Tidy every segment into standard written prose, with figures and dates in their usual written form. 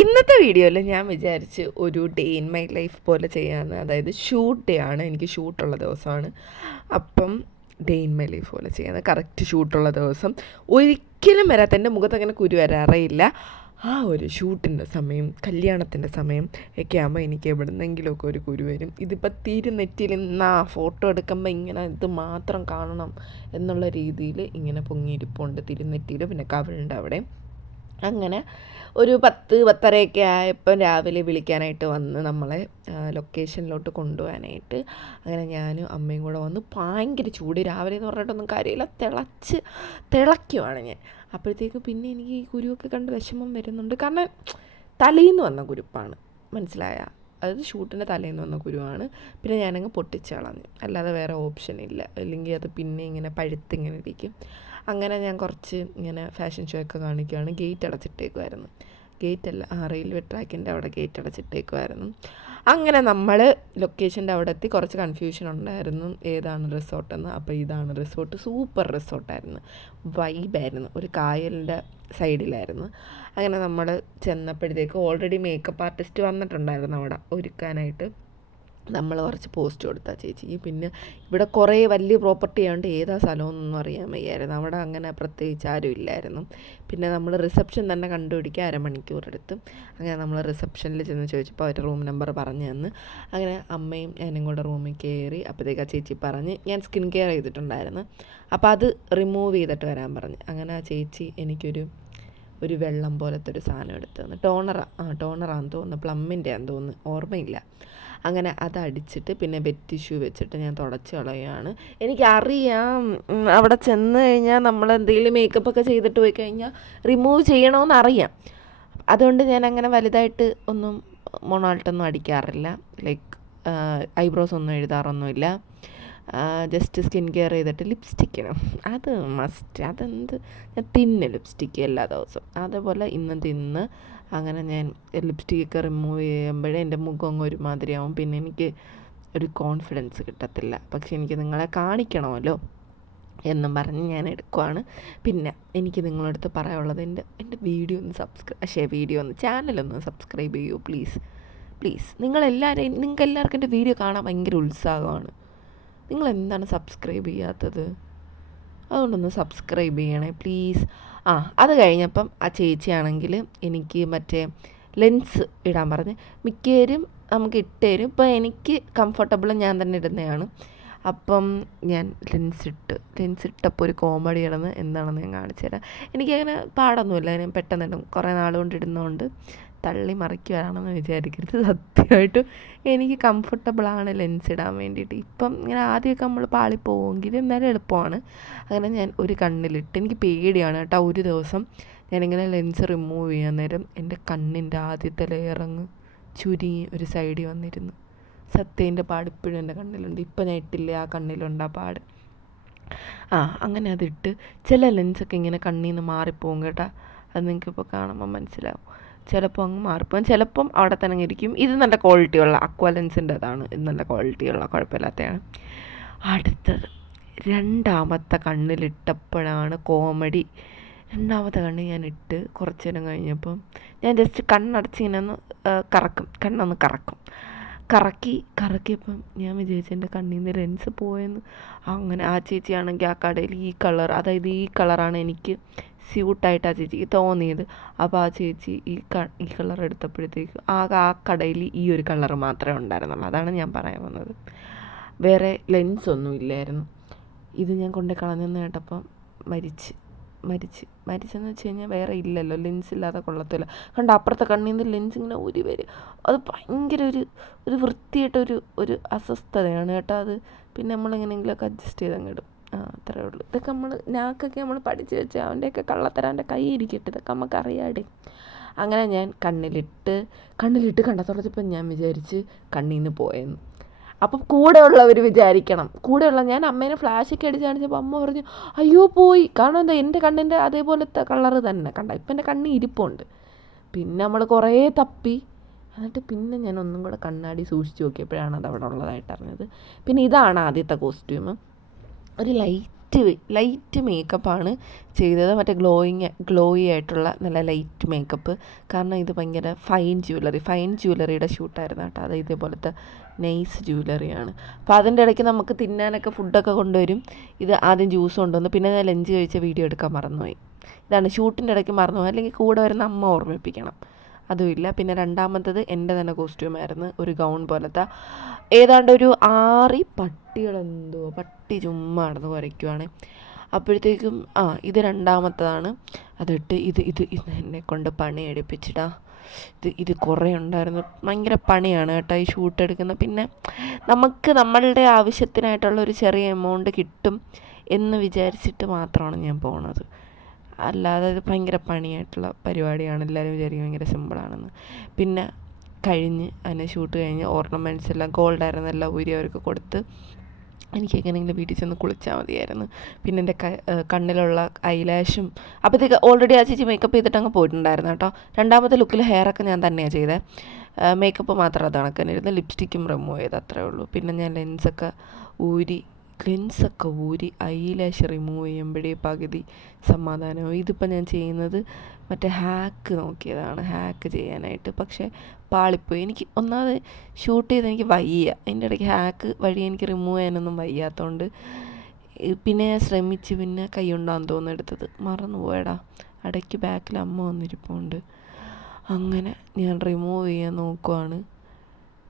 ഇന്നത്തെ വീഡിയോയിൽ ഞാൻ വിചാരിച്ച് ഒരു ഡേ ഇൻ മൈ ലൈഫ് പോലെ ചെയ്യാമെന്ന്. അതായത് ഷൂട്ട് ഡേ ആണ്, എനിക്ക് ഷൂട്ടുള്ള ദിവസമാണ്. അപ്പം ഡേ ഇൻ മൈ ലൈഫ് പോലെ ചെയ്യാമെന്ന്. കറക്റ്റ് ഷൂട്ടുള്ള ദിവസം ഒരിക്കലും വരാത്ത, എൻ്റെ മുഖത്ത് അങ്ങനെ കുരു വരാറേയില്ല. ആ ഒരു ഷൂട്ടിൻ്റെ സമയം, കല്യാണത്തിൻ്റെ സമയം ഒക്കെ ആകുമ്പോൾ എനിക്ക് എവിടുന്നെങ്കിലുമൊക്കെ ഒരു കുരു വരും. ഇതിപ്പോൾ തിരുനെറ്റിയിൽ നിന്നാ ഫോട്ടോ എടുക്കുമ്പോൾ ഇങ്ങനെ ഇത് മാത്രം കാണണം എന്നുള്ള രീതിയിൽ ഇങ്ങനെ പൊങ്ങിയിരിപ്പുണ്ട് തിരുനെറ്റിയിൽ, പിന്നെ കവിളുണ്ട് അവിടെ. അങ്ങനെ ഒരു 10-10:30 ആയപ്പോൾ രാവിലെ വിളിക്കാനായിട്ട് വന്ന് നമ്മളെ ലൊക്കേഷനിലോട്ട് കൊണ്ടുപോകാനായിട്ട്. അങ്ങനെ ഞാനും അമ്മയും കൂടെ വന്ന്. ഭയങ്കര ചൂട്, രാവിലെ എന്ന് പറഞ്ഞിട്ടൊന്നും കാര്യമില്ല, തിളയ്ക്കുവാണ് ഞാൻ. അപ്പോഴത്തേക്ക് പിന്നെ എനിക്ക് ഈ കുരുവൊക്കെ കണ്ട് വിഷമം വരുന്നുണ്ട്. കാരണം തലേന്ന് വന്ന കുരുപ്പാണ്, മനസ്സിലായ, അത് ഷൂട്ടിൻ്റെ തലേന്ന് വന്ന കുരുവാണ്. പിന്നെ ഞാനങ്ങ് പൊട്ടിച്ച് കളഞ്ഞു, അല്ലാതെ വേറെ ഓപ്ഷൻ ഇല്ല. അല്ലെങ്കിൽ അത് പിന്നെ ഇങ്ങനെ പഴുത്തിങ്ങനെ ഇരിക്കും. അങ്ങനെ ഞാൻ കുറച്ച് ഇങ്ങനെ ഫാഷൻ ഷോ ഒക്കെ കാണിക്കുകയാണ്. ഗേറ്റ് അടച്ചിട്ടേക്കുമായിരുന്നു, ഗേറ്റല്ല, റെയിൽവേ ട്രാക്കിൻ്റെ അവിടെ ഗേറ്റ് അടച്ചിട്ടേക്കുമായിരുന്നു. അങ്ങനെ നമ്മൾ ലൊക്കേഷൻ്റെ അവിടെ എത്തി. കുറച്ച് കൺഫ്യൂഷൻ ഉണ്ടായിരുന്നു ഏതാണ് റിസോർട്ടെന്ന്. അപ്പോൾ ഇതാണ് റിസോർട്ട്. സൂപ്പർ റിസോർട്ടായിരുന്നു, വൈബായിരുന്നു, ഒരു കായലിൻ്റെ സൈഡിലായിരുന്നു. അങ്ങനെ നമ്മൾ ചെന്നപ്പോഴത്തേക്ക് ഓൾറെഡി മേക്കപ്പ് ആർട്ടിസ്റ്റ് വന്നിട്ടുണ്ടായിരുന്നു അവിടെ ഒരുക്കാനായിട്ട്. നമ്മൾ കുറച്ച് പോസ്റ്റ് കൊടുത്താൽ ചേച്ചിക്ക്. പിന്നെ ഇവിടെ കുറേ വലിയ പ്രോപ്പർട്ടി ആയതുകൊണ്ട് ഏതാ സ്ഥലമൊന്നും അറിയാൻ വയ്യായിരുന്നു. അവിടെ അങ്ങനെ പ്രത്യേകിച്ച് ആരും ഇല്ലായിരുന്നു. പിന്നെ നമ്മൾ റിസപ്ഷൻ തന്നെ കണ്ടുപിടിക്കുക അരമണിക്കൂറെടുത്ത്. അങ്ങനെ നമ്മൾ റിസപ്ഷനിൽ ചെന്ന് ചോദിച്ചപ്പോൾ അവർ റൂം നമ്പർ പറഞ്ഞു തന്ന്. അങ്ങനെ അമ്മയും ഞാനും കൂടെ റൂമിൽ കയറി. അപ്പോഴത്തേക്ക് ആ ചേച്ചി പറഞ്ഞ് ഞാൻ സ്കിൻ കെയർ ചെയ്തിട്ടുണ്ടായിരുന്നു, അപ്പോൾ അത് റിമൂവ് ചെയ്തിട്ട് വരാൻ പറഞ്ഞു. അങ്ങനെ ആ ചേച്ചി എനിക്കൊരു വെള്ളം പോലത്തെ ഒരു സാധനം എടുത്ത് തന്നു. ടോണറാന്ന് തോന്നുന്നു, പ്ലമ്മിൻ്റെ ആണെന്ന് തോന്നുന്നു, ഓർമ്മയില്ല. അങ്ങനെ അതടിച്ചിട്ട് പിന്നെ വെറ്റ് ടിഷ്യൂ വെച്ചിട്ട് ഞാൻ തുടച്ച് കളയുകയാണ്. എനിക്കറിയാം അവിടെ ചെന്ന് കഴിഞ്ഞാൽ നമ്മൾ എന്തെങ്കിലും മേക്കപ്പൊക്കെ ചെയ്തിട്ട് പോയി കഴിഞ്ഞാൽ റിമൂവ് ചെയ്യണമെന്നറിയാം. അതുകൊണ്ട് ഞാൻ അങ്ങനെ വലുതായിട്ട് ഒന്നും മൊണാൾട്ടൊന്നും അടിക്കാറില്ല. ലൈക്ക് ഐബ്രോസ് ഒന്നും എഴുതാറൊന്നുമില്ല. ജസ്റ്റ് സ്കിൻ കെയർ ചെയ്തിട്ട് ലിപ്സ്റ്റിക്കിനും അത് മസ്റ്റ്. അതെന്ത്, ഞാൻ ലിപ്സ്റ്റിക്ക് എല്ലാ ദിവസവും. അതേപോലെ ഇന്ന് തിന്ന്. അങ്ങനെ ഞാൻ ലിപ്സ്റ്റിക്കൊക്കെ റിമൂവ് ചെയ്യുമ്പോഴേ എൻ്റെ മുഖം അങ്ങ് ഒരുമാതിരിയാവും. പിന്നെ എനിക്ക് ഒരു കോൺഫിഡൻസ് കിട്ടത്തില്ല. പക്ഷെ എനിക്ക് നിങ്ങളെ കാണിക്കണമല്ലോ എന്നും പറഞ്ഞ് ഞാൻ എടുക്കുവാണ്. പിന്നെ എനിക്ക് നിങ്ങളടുത്ത് പറയാനുള്ളത്, എൻ്റെ വീഡിയോ ഒന്ന് ചാനലൊന്ന് സബ്സ്ക്രൈബ് ചെയ്യൂ പ്ലീസ്. നിങ്ങൾക്ക് എല്ലാവർക്കും എൻ്റെ വീഡിയോ കാണാൻ ഭയങ്കര ഉത്സാഹമാണ്. നിങ്ങളെന്താണ് സബ്സ്ക്രൈബ് ചെയ്യാത്തത്? അതുകൊണ്ടൊന്ന് സബ്സ്ക്രൈബ് ചെയ്യണേ പ്ലീസ്. അത് കഴിഞ്ഞപ്പം ആ ചേച്ചിയാണെങ്കിൽ എനിക്ക് മറ്റേ ലെൻസ് ഇടാൻ പറഞ്ഞ്. മിക്കവരും നമുക്ക് ഇട്ടുതരും. ഇപ്പോൾ എനിക്ക് കംഫർട്ടബിൾ ഞാൻ തന്നെ ഇടുന്നതാണ്. അപ്പം ഞാൻ ലെൻസ് ഇട്ടപ്പോൾ ഒരു കോമഡി ഇടുന്നത് എന്താണെന്ന് ഞാൻ കാണിച്ചു തരാം. എനിക്കങ്ങനെ പാടൊന്നുമില്ല, ഞാൻ പെട്ടെന്ന് ഇടും. കുറേ നാളുകൊണ്ട് ഇടുന്നതുകൊണ്ട് തള്ളി മറിക്കുവാണെന്ന് വിചാരിക്കരുത്. സത്യമായിട്ടും എനിക്ക് കംഫർട്ടബിളാണ് ലെൻസ് ഇടാൻ വേണ്ടിയിട്ട്. ഇപ്പം ഇങ്ങനെ ആദ്യമൊക്കെ നമ്മൾ പാളിപ്പോവുമെങ്കിൽ എന്നാലും എളുപ്പമാണ്. അങ്ങനെ ഞാൻ ഒരു കണ്ണിലിട്ട്, എനിക്ക് പേടിയാണ് കേട്ടോ. ഒരു ദിവസം ഞാനിങ്ങനെ ലെൻസ് റിമൂവ് ചെയ്യാൻ നേരം എൻ്റെ കണ്ണിൻ്റെ ആദ്യത്തെ ലെയറങ്ങ് ചുരുങ്ങി ഒരു സൈഡിൽ വന്നിരുന്നു. സത്യേൻ്റെ പാട് ഇപ്പോഴും എൻ്റെ കണ്ണിലുണ്ട്. ഇപ്പം ഞാൻ ഇട്ടില്ല, ആ കണ്ണിലുണ്ട് ആ പാട്. അങ്ങനെ അതിട്ട് ചില ലെൻസൊക്കെ ഇങ്ങനെ കണ്ണിൽ നിന്ന് മാറിപ്പോവും കേട്ടോ. അത് നിങ്ങൾക്കിപ്പോൾ കാണുമ്പോൾ മനസ്സിലാവും. ചിലപ്പോൾ അങ്ങ് മാറിപ്പോകും, ചിലപ്പം അവിടെ തന്നെ ഇരിക്കും. ഇത് നല്ല ക്വാളിറ്റിയുള്ള അക്വാ ലെൻസിൻ്റെ അതാണ്. ഇത് നല്ല ക്വാളിറ്റിയുള്ള, കുഴപ്പമില്ലാത്തതാണ്. അടുത്തത് രണ്ടാമത്തെ കണ്ണിലിട്ടപ്പോഴാണ് കോമഡി. രണ്ടാമത്തെ കണ്ണ് ഞാൻ ഇട്ട് കുറച്ച് നേരം കഴിഞ്ഞപ്പം ഞാൻ ജസ്റ്റ് കണ്ണടച്ചിങ്ങനെ ഒന്ന് കണ്ണൊന്ന് കറക്കിയപ്പം ഞാൻ വിചാരിച്ചു എൻ്റെ കണ്ണിൽ നിന്ന് ലെൻസ് പോയെന്ന്. അങ്ങനെ ആ ചേച്ചിയാണെങ്കിൽ ആ കടയിൽ ഈ കളർ, അതായത് ഈ കളറാണ് എനിക്ക് സ്യൂട്ടായിട്ട് ആ ചേച്ചിക്ക് തോന്നിയത്. അപ്പോൾ ആ ചേച്ചി ഈ കളർ എടുത്തപ്പോഴത്തേക്ക് ആ കടയിൽ ഈ ഒരു കളർ മാത്രമേ ഉണ്ടായിരുന്നുള്ളൂ. അതാണ് ഞാൻ പറയാൻ വന്നത്. വേറെ ലെൻസൊന്നും ഇല്ലായിരുന്നു. ഇത് ഞാൻ കൊണ്ടു കളഞ്ഞെന്ന് കേട്ടപ്പം മരിച്ചെന്ന് വെച്ച് കഴിഞ്ഞാൽ വേറെ ഇല്ലല്ലോ, ലെൻസ് ഇല്ലാതെ കൊള്ളത്തില്ല. കണ്ട അപ്പുറത്തെ കണ്ണിൽ നിന്ന് ലെൻസ് ഇങ്ങനെ ഊരി വരും. അത് ഭയങ്കര ഒരു വൃത്തിയായിട്ടൊരു അസ്വസ്ഥതയാണ് കേട്ടോ അത്. പിന്നെ നമ്മളിങ്ങനെയെങ്കിലുമൊക്കെ അഡ്ജസ്റ്റ് ചെയ്ത് അങ്ങ് ഇടും. അത്രേ ഉള്ളൂ. ഇതൊക്കെ നാക്കൊക്കെ നമ്മൾ പഠിച്ച് വെച്ച് അവൻ്റെയൊക്കെ കള്ളത്തരം അവൻ്റെ കൈ ഇരിക്കട്ടെ, ഇതൊക്കെ നമുക്കറിയാടെ. അങ്ങനെ ഞാൻ കണ്ണിലിട്ട് കണ്ടത്തുടച്ചപ്പം ഞാൻ വിചാരിച്ച് കണ്ണിൽ നിന്ന് പോയെന്ന്. അപ്പം കൂടെയുള്ളവർ വിചാരിക്കണം, ഞാൻ അമ്മേനെ ഫ്ലാഷൊക്കെ അടിച്ച് കാണിച്ചപ്പോൾ അമ്മ പറഞ്ഞു അയ്യോ പോയി. കാരണം എന്താ, എൻ്റെ കണ്ണിൻ്റെ അതേപോലത്തെ കളറ് തന്നെ കണ്ട, ഇപ്പം എൻ്റെ കണ്ണ് ഇരിപ്പുണ്ട്. പിന്നെ നമ്മൾ കുറേ തപ്പി, എന്നിട്ട് പിന്നെ ഞാൻ ഒന്നും കൂടെ കണ്ണാടി സൂക്ഷിച്ച് നോക്കിയപ്പോഴാണ് അത് അവിടെ ഉള്ളതായിട്ട് അറിഞ്ഞത്. പിന്നെ ഇതാണ് ആദ്യത്തെ കോസ്റ്റ്യൂം. ഒരു ലൈറ്റ് ലൈറ്റ് മേക്കപ്പാണ് ചെയ്തത്. മറ്റേ ഗ്ലോയി ആയിട്ടുള്ള നല്ല ലൈറ്റ് മേക്കപ്പ്. കാരണം ഇത് ഭയങ്കര ഫൈൻ ജ്വല്ലറിയുടെ ഷൂട്ടായിരുന്നു കേട്ടോ. അത് ഇതേപോലത്തെ നൈസ് ജ്വല്ലറിയാണ്. അപ്പോൾ അതിൻ്റെ ഇടയ്ക്ക് നമുക്ക് തിന്നാനൊക്കെ ഫുഡൊക്കെ കൊണ്ടുവരും. ഇത് ആദ്യം ജ്യൂസ് കൊണ്ടുവന്നു. പിന്നെ ഞാൻ ലഞ്ച് കഴിച്ച വീഡിയോ എടുക്കാൻ മറന്നുപോയി. ഇതാണ് ഷൂട്ടിൻ്റെ ഇടയ്ക്ക് മറന്നുപോയി, അല്ലെങ്കിൽ കൂടെ വരുന്ന അമ്മ ഓർമ്മിപ്പിക്കണം. അതുമില്ല. പിന്നെ രണ്ടാമത്തത് എൻ്റെ തന്നെ കോസ്റ്റ്യൂമായിരുന്നു. ഒരു ഗൗൺ പോലത്തെ ഏതാണ്ട് ഒരു 6 പട്ടി ചുമ്മാ നടന്ന് വരയ്ക്കുവാണ്. അപ്പോഴത്തേക്കും ഇത് രണ്ടാമത്തതാണ്. അതിട്ട് ഇത് എന്നെ കൊണ്ട് പണി എടുപ്പിച്ചിടാ. ഇത് കുറേ ഉണ്ടായിരുന്നു. ഭയങ്കര പണിയാണ് കേട്ടോ ഈ ഷൂട്ട് എടുക്കുന്നത്. പിന്നെ നമുക്ക് നമ്മളുടെ ആവശ്യത്തിനായിട്ടുള്ള ഒരു ചെറിയ എമൗണ്ട് കിട്ടും എന്ന് വിചാരിച്ചിട്ട് മാത്രമാണ് ഞാൻ പോണത്. അല്ലാതെ ഇത് ഭയങ്കര പണിയായിട്ടുള്ള പരിപാടിയാണ്. എല്ലാവരും വിചാരിക്കും ഭയങ്കര സിമ്പിളാണെന്ന്. പിന്നെ അതിനെ ഷൂട്ട് കഴിഞ്ഞ് ഓർണമെൻറ്റ്സ് എല്ലാം ഗോൾഡായിരുന്നു, എല്ലാം ഊരി അവർക്ക് കൊടുത്ത് എനിക്ക് എങ്ങനെയെങ്കിലും വീട്ടിൽ ചെന്ന് കുളിച്ചാൽ മതിയായിരുന്നു. പിന്നെ എൻ്റെ കണ്ണിലുള്ള ഐലാഷും അപ്പോഴത്തേക്ക് ഓൾറെഡി ആ ചേച്ചി മേക്കപ്പ് ചെയ്തിട്ട് അങ്ങ് പോയിട്ടുണ്ടായിരുന്നു കേട്ടോ. രണ്ടാമത്തെ ലുക്കിൽ ഹെയറൊക്കെ ഞാൻ തന്നെയാണ് ചെയ്തത്. മേക്കപ്പ് മാത്രം അത് കണക്കാനിരുന്നു. ലിപ്സ്റ്റിക്കും റിമൂവ് ചെയ്ത് അത്രേ ഉള്ളൂ. പിന്നെ ഞാൻ ലെൻസൊക്കെ ഊരി ഐലാഷ് റിമൂവ് ചെയ്യുമ്പോഴേ പകുതി സമാധാനവും. ഇതിപ്പോൾ ഞാൻ ചെയ്യുന്നത് മറ്റേ ഹാക്ക് നോക്കിയതാണ്, ഹാക്ക് ചെയ്യാനായിട്ട്. പക്ഷേ പാളിപ്പോയി. എനിക്ക് ഒന്നാമത് ഷൂട്ട് ചെയ്ത് എനിക്ക് വയ്യ. അതിൻ്റെ ഇടയ്ക്ക് ഹാക്ക് വഴി എനിക്ക് റിമൂവ് ചെയ്യാനൊന്നും വയ്യാത്തതുകൊണ്ട് പിന്നെ ഞാൻ ശ്രമിച്ച് പിന്നെ കൈ കൊണ്ടാന്ന് തോന്നുന്നു എടുത്തത്. മറന്നു പോയടാ. ഇടയ്ക്ക് ബാക്കിൽ അമ്മ വന്നിരിപ്പുണ്ട്. അങ്ങനെ ഞാൻ റിമൂവ് ചെയ്യാൻ നോക്കുവാണ്.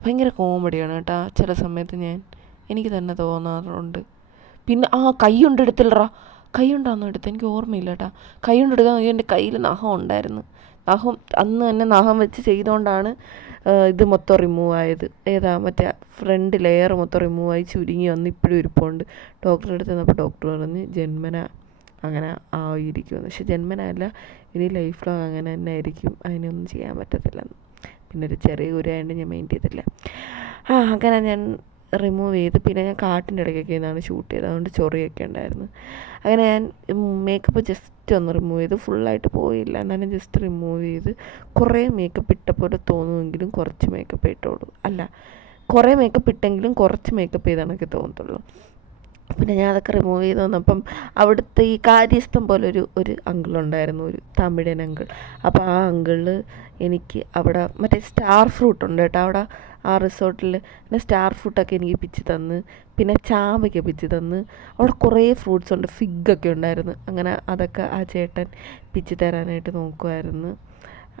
ഭയങ്കര കോമഡിയാണ് കേട്ടോ ചില സമയത്ത് എനിക്ക് തന്നെ തോന്നാറുണ്ട്. പിന്നെ കൈ കൊണ്ട് എടുത്തില്ലടാ. കൈ കൊണ്ടാണോ എടുത്ത് എനിക്ക് ഓർമ്മയില്ല കേട്ടോ. കൈ കൊണ്ട് എടുക്കാൻ നോക്കി എൻ്റെ കയ്യിൽ നഖം ഉണ്ടായിരുന്നു. അന്ന് തന്നെ നഖം വെച്ച് ചെയ്തുകൊണ്ടാണ് ഇത് മൊത്തം റിമൂവ് ആയത്. മറ്റേ ഫ്രണ്ട് ലെയർ മൊത്തം റിമൂവ് ആയി ചുരുങ്ങി വന്ന് ഇപ്പോഴും ഇരിപ്പുണ്ട്. ഡോക്ടറെ അടുത്ത് ചെന്നപ്പോൾ ഡോക്ടർ പറഞ്ഞ് ജന്മന അങ്ങനെ ആയിരിക്കുമെന്ന്. പക്ഷെ ജന്മന അല്ല, ഇനി ലൈഫ് ലോങ് അങ്ങനെ തന്നെ ആയിരിക്കും, അതിനൊന്നും ചെയ്യാൻ പറ്റത്തില്ലെന്ന്. പിന്നെ ഒരു ചെറിയ കുരയായതുകൊണ്ട് ഞാൻ മൈൻഡ് ചെയ്തില്ല. അങ്ങനെ ഞാൻ റിമൂവ് ചെയ്ത് പിന്നെ ഞാൻ കാട്ടിൻ്റെ ഇടയ്ക്കൊക്കെ നിന്നാണ് ഷൂട്ട് ചെയ്തത്. അതുകൊണ്ട് ചൊറിയൊക്കെ ഉണ്ടായിരുന്നു. അങ്ങനെ ഞാൻ മേക്കപ്പ് ജസ്റ്റ് ഒന്ന് റിമൂവ് ചെയ്ത്, ഫുള്ളായിട്ട് പോയില്ല, എന്നാലും ജസ്റ്റ് റിമൂവ് ചെയ്ത്. കുറേ മേക്കപ്പ് ഇട്ട പോലെ തോന്നുമെങ്കിലും കുറച്ച് മേക്കപ്പ് ഇട്ടുള്ളൂ. കുറേ മേക്കപ്പ് ഇട്ടെങ്കിലും കുറച്ച് മേക്കപ്പ് ചെയ്താണ് എനിക്ക് തോന്നത്തുള്ളൂ. പിന്നെ ഞാൻ അതൊക്കെ റിമൂവ് ചെയ്ത് വന്നപ്പം അവിടുത്തെ ഈ കാര്യസ്ഥം പോലെ ഒരു അങ്കിളുണ്ടായിരുന്നു, ഒരു തമിഴൻ അങ്കിൾ. അപ്പോൾ ആ അങ്കിള് എനിക്ക് അവിടെ മറ്റേ സ്റ്റാർ ഫ്രൂട്ട് ഉണ്ട് കേട്ടോ അവിടെ ആ റിസോർട്ടിൽ. പിന്നെ സ്റ്റാർ ഫ്രൂട്ടൊക്കെ എനിക്ക് പിച്ച് തന്ന്, പിന്നെ ചാമ്പയ്ക്ക പിച്ച് തന്ന്. അവിടെ കുറേ ഫ്രൂട്ട്സ് ഉണ്ട്, ഫിഗൊക്കെ ഉണ്ടായിരുന്നു. അങ്ങനെ അതൊക്കെ ആ ചേട്ടൻ പിച്ച് തരാനായിട്ട് നോക്കുമായിരുന്നു.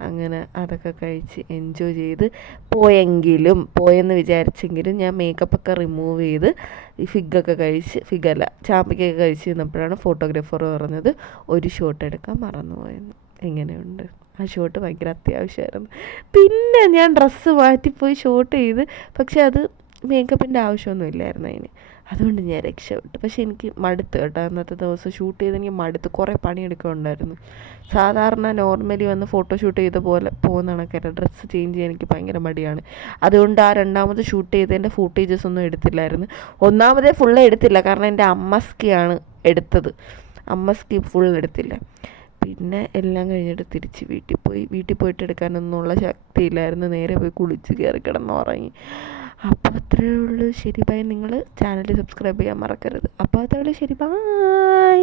അങ്ങനെ അതൊക്കെ കഴിച്ച് എൻജോയ് ചെയ്ത് പോയെന്ന് വിചാരിച്ചെങ്കിലും ഞാൻ മേക്കപ്പൊക്കെ റിമൂവ് ചെയ്ത് ഈ ചാമ്പയ്ക്കൊക്കെ കഴിച്ച് നിന്നപ്പോഴാണ് ഫോട്ടോഗ്രാഫർ പറഞ്ഞത് ഒരു ഷോട്ട് എടുക്കാൻ മറന്നുപോയെന്ന്. എങ്ങനെയുണ്ട് ആ ഷോട്ട്? ഭയങ്കര അത്യാവശ്യമായിരുന്നു. പിന്നെ ഞാൻ ഡ്രസ്സ് മാറ്റിപ്പോയി ഷോട്ട് ചെയ്ത്, പക്ഷെ അത് മേക്കപ്പിൻ്റെ ആവശ്യമൊന്നും ഇല്ലായിരുന്നു അതിന്. അതുകൊണ്ട് ഞാൻ രക്ഷപ്പെട്ടു. പക്ഷേ എനിക്ക് മടുത്ത് കേട്ടോ. അന്നത്തെ ദിവസം ഷൂട്ട് ചെയ്ത് എനിക്ക് മടുത്ത്. കുറേ പണിയെടുക്കാനുണ്ടായിരുന്നു. സാധാരണ നോർമലി വന്ന് ഫോട്ടോഷൂട്ട് ചെയ്ത പോലെ പോകുന്ന കണക്കല്ല, ഡ്രസ്സ് ചേഞ്ച് ചെയ്യാൻ എനിക്ക് ഭയങ്കര മടിയാണ്. അതുകൊണ്ട് ആ രണ്ടാമത് ഷൂട്ട് ചെയ്തതിൻ്റെ ഫൂട്ടേജസ് ഒന്നും എടുത്തില്ലായിരുന്നു. ഒന്നാമതേ ഫുള്ള് എടുത്തില്ല, കാരണം എൻ്റെ അമ്മസ്കിയാണ് എടുത്തത്. അമ്മസ്കി ഫുൾ എടുത്തില്ല. പിന്നെ എല്ലാം കഴിഞ്ഞിട്ട് തിരിച്ച് വീട്ടിൽ പോയിട്ട് എടുക്കാനൊന്നുള്ള ശക്തിയില്ലായിരുന്നു. നേരെ പോയി കുളിച്ച് കയറി കിടന്നുറങ്ങി. അപ്പോൾ അത്രയേ ഉള്ളൂ. ശരി, ബൈ. നിങ്ങൾ ചാനൽ സബ്സ്ക്രൈബ് ചെയ്യാൻ മറക്കരുത്. അപ്പോൾ അതേ ഉള്ളൂ. ശരി, ബൈ.